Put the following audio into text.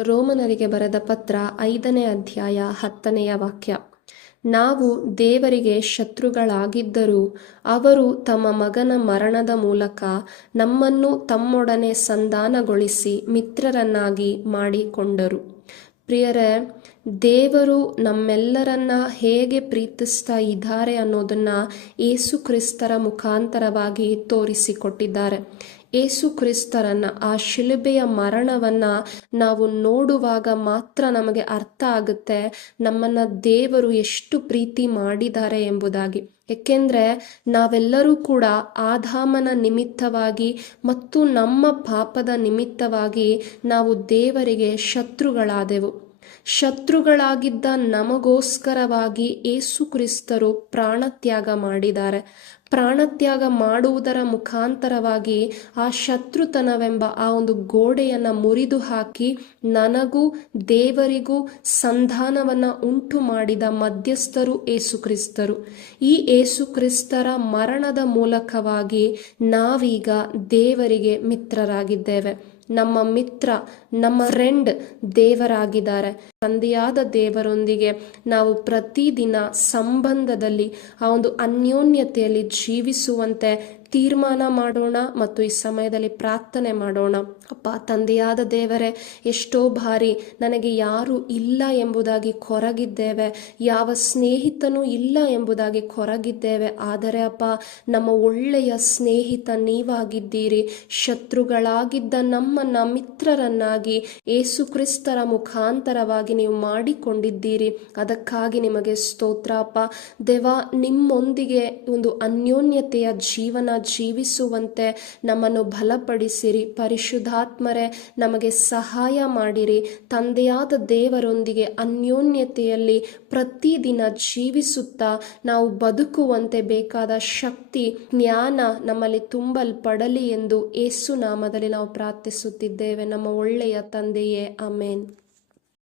ರೋಮನರಿಗೆ ಬರೆದ ಪತ್ರ ಐದನೇ ಅಧ್ಯಾಯ ಹತ್ತನೆಯ ವಾಕ್ಯ. ನಾವು ದೇವರಿಗೆ ಶತ್ರುಗಳಾಗಿದ್ದರೂ ಅವರು ತಮ್ಮ ಮಗನ ಮರಣದ ಮೂಲಕ ನಮ್ಮನ್ನು ತಮ್ಮೊಡನೆ ಸಂಧಾನಗೊಳಿಸಿ ಮಿತ್ರರನ್ನಾಗಿ ಮಾಡಿಕೊಂಡರು. ಪ್ರಿಯರೇ ದೇವರು ನಮ್ಮೆಲ್ಲರನ್ನ ಹೇಗೆ ಪ್ರೀತಿಸ್ತಾ ಇದ್ದಾರೆ ಅನ್ನೋದನ್ನ ಏಸು ಕ್ರಿಸ್ತರ ಮುಖಾಂತರವಾಗಿ ತೋರಿಸಿಕೊಟ್ಟಿದ್ದಾರೆ. ಏಸು ಕ್ರಿಸ್ತರನ್ನ, ಆ ಶಿಲುಬೆಯ ಮರಣವನ್ನ ನಾವು ನೋಡುವಾಗ ಮಾತ್ರ ನಮಗೆ ಅರ್ಥ ಆಗುತ್ತೆ ನಮ್ಮನ್ನ ದೇವರು ಎಷ್ಟು ಪ್ರೀತಿ ಮಾಡಿದ್ದಾರೆ ಎಂಬುದಾಗಿ. ಏಕೆಂದ್ರೆ ನಾವೆಲ್ಲರೂ ಕೂಡ ಆಧಾಮನ ನಿಮಿತ್ತವಾಗಿ ಮತ್ತು ನಮ್ಮ ಪಾಪದ ನಿಮಿತ್ತವಾಗಿ ನಾವು ದೇವರಿಗೆ ಶತ್ರುಗಳಾದೆವು. ಶತ್ರುಗಳಾಗಿದ್ದ ನಮಗೋಸ್ಕರವಾಗಿ ಏಸು ಕ್ರಿಸ್ತರು ಪ್ರಾಣತ್ಯಾಗ ಮಾಡಿದ್ದಾರೆ. ಪ್ರಾಣತ್ಯಾಗ ಮಾಡುವುದರ ಮುಖಾಂತರವಾಗಿ ಆ ಶತ್ರುತನವೆಂಬ ಆ ಒಂದು ಗೋಡೆಯನ್ನ ಮುರಿದು ಹಾಕಿ ನನಗೂ ದೇವರಿಗೂ ಸಂಧಾನವನ್ನ ಉಂಟು ಮಾಡಿದ ಮಧ್ಯಸ್ಥರು ಏಸು ಕ್ರಿಸ್ತರು. ಈ ಏಸು ಕ್ರಿಸ್ತರ ಮರಣದ ಮೂಲಕವಾಗಿ ನಾವೀಗ ದೇವರಿಗೆ ಮಿತ್ರರಾಗಿದ್ದೇವೆ. ನಮ್ಮ ಮಿತ್ರ, ನಮ್ಮ ಫ್ರೆಂಡ್ ದೇವರಾಗಿದ್ದಾರೆ. ತಂದೆಯಾದ ದೇವರೊಂದಿಗೆ ನಾವು ಪ್ರತಿದಿನ ಸಂಬಂಧದಲ್ಲಿ ಆ ಒಂದು ಅನ್ಯೋನ್ಯತೆಯಲ್ಲಿ ಜೀವಿಸುವಂತೆ ತೀರ್ಮಾನ ಮಾಡೋಣ ಮತ್ತು ಈ ಸಮಯದಲ್ಲಿ ಪ್ರಾರ್ಥನೆ ಮಾಡೋಣ. ಅಪ್ಪ, ತಂದೆಯಾದ ದೇವರೇ, ಎಷ್ಟೋ ಬಾರಿ ನನಗೆ ಯಾರು ಇಲ್ಲ ಎಂಬುದಾಗಿ ಕೊರಗಿದ್ದೇವೆ. ಯಾವ ಸ್ನೇಹಿತನೂ ಇಲ್ಲ ಎಂಬುದಾಗಿ ಕೊರಗಿದ್ದೇವೆ. ಆದರೆ ಅಪ್ಪ, ನಮ್ಮ ಒಳ್ಳೆಯ ಸ್ನೇಹಿತ ನೀವಾಗಿದ್ದೀರಿ. ಶತ್ರುಗಳಾಗಿದ್ದ ನಮ್ಮನ್ನ ಮಿತ್ರರನ್ನಾಗಿ ಏಸು ಕ್ರಿಸ್ತರ ಮುಖಾಂತರವಾಗಿ ನೀವು ಮಾಡಿಕೊಂಡಿದ್ದೀರಿ. ಅದಕ್ಕಾಗಿ ನಿಮಗೆ ಸ್ತೋತ್ರ ಅಪ್ಪ. ದೇವ, ನಿಮ್ಮೊಂದಿಗೆ ಒಂದು ಅನ್ಯೋನ್ಯತೆಯ ಜೀವನ ಜೀವಿಸುವಂತೆ ನಮ್ಮನ್ನು ಬಲಪಡಿಸಿರಿ. ಪರಿಶುದ್ಧಾತ್ಮರೇ, ನಮಗೆ ಸಹಾಯ ಮಾಡಿರಿ. ತಂದೆಯಾದ ದೇವರೊಂದಿಗೆ ಅನ್ಯೋನ್ಯತೆಯಲ್ಲಿ ಪ್ರತಿದಿನ ಜೀವಿಸುತ್ತಾ ನಾವು ಬದುಕುವಂತೆ ಬೇಕಾದ ಶಕ್ತಿ, ಜ್ಞಾನ ನಮ್ಮಲ್ಲಿ ತುಂಬಲ್ಪಡಲಿ ಎಂದು ಏಸು ನಾಮದಲ್ಲಿ ನಾವು ಪ್ರಾರ್ಥಿಸುತ್ತಿದ್ದೇವೆ. ನಮ್ಮ ಒಳ್ಳೆಯ ತಂದೆಯೇ ಅಮೇನ್